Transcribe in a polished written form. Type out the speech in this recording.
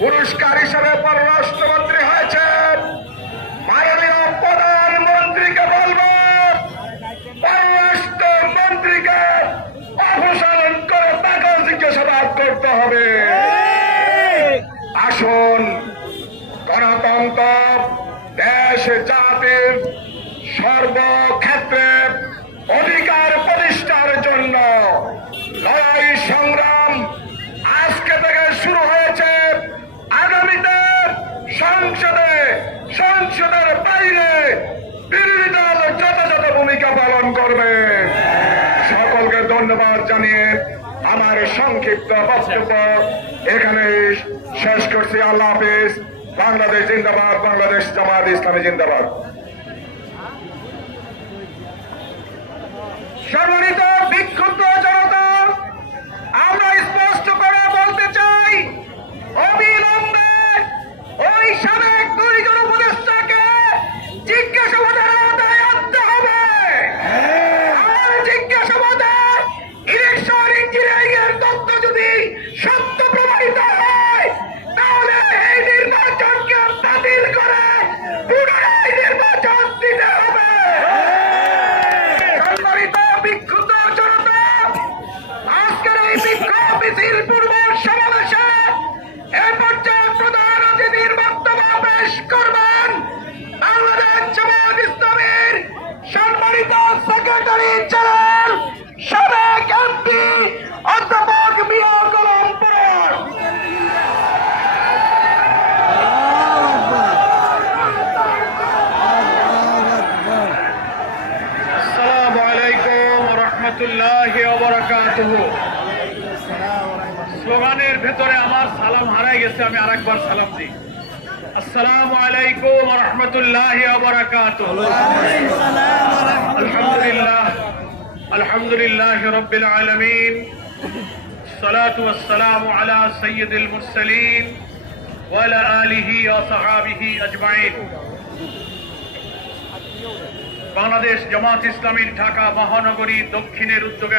পুরস্কার হিসেবে পররাষ্ট্রমন্ত্রী হয়েছেন। মাননীয় প্রধানমন্ত্রীকে বলবো, পররাষ্ট্রমন্ত্রীকে অপসারণ করে তাকে জিজ্ঞাসাবাদ করতে হবে। আসুন, গণতন্ত্র দেশ জাতির সর্বক্ষেত্রে অধিকার প্রতিষ্ঠার জন্য লড়াই সংগ্রাম আজকে থেকে শুরু হয়েছে। আগামীতে সংসদের বাইরে বিরোধী দল যথাযথ ভূমিকা পালন করবে। সকলকে ধন্যবাদ জানিয়ে আমার সংক্ষিপ্ত বক্তব্য এখানে শেষ করছি। আল্লাহ হাফিজ। বাংলাদেশ জিন্দাবাদ, বাংলাদেশ জামাত ইসলামী জিন্দাবাদ। সম্মানিত বিক্ষুব্ধ জনতা, আমরা স্পষ্ট করে বলতে চাই, অবিলম্বে ওই সাবেক দুইজন উপদেষ্টাকে জিজ্ঞাসাবাদের আওতায় আনতে হবে। আর জিজ্ঞাসাবাদে ইলেকশন ইঞ্জিনিয়ারিং এর তথ্য যদি সত্য প্রমাণিত হয়, তাহলে এই নির্বাচনকে বাতিল করে পুনরায় নির্বাচন দিতে হবে। সম্মানিত বিক্ষুব্ধ জনতা, আজকের এই বিক্ষোভ মিছিল পূর্ব সমাবেশে এ পর্যায়ে প্রধান অতিথির বক্তব্য পেশ করবেন বাংলাদেশ জামাত ইসলামীর সম্মানিত সেক্রেটারি জেনারেল সাবেক এমপি অধ্যাপক মিয়া গোলাম পরশ। আসসালামু আলাইকুম ওয়া রাহমাতুল্লাহি ওয়া বারাকাতুহু। স্লোগানের ভেতরে আমার সালাম হারাই গেছে, আমি আরেকবার সালাম দিই। আসসালামু আলাইকুম ওয়া রাহমাতুল্লাহি ওয়া বারাকাতুহু। আলহামদুলিল্লাহ, আলহামদুলিল্লাহি রাব্বিল আলামিন। الصلاة والسلام على سيد المرسلين وعلى آله وصحابه أجمعين। বাংলাদেশ জামাত ইসলামী ঢাকা মহানগরী দক্ষিণের উদ্যোগে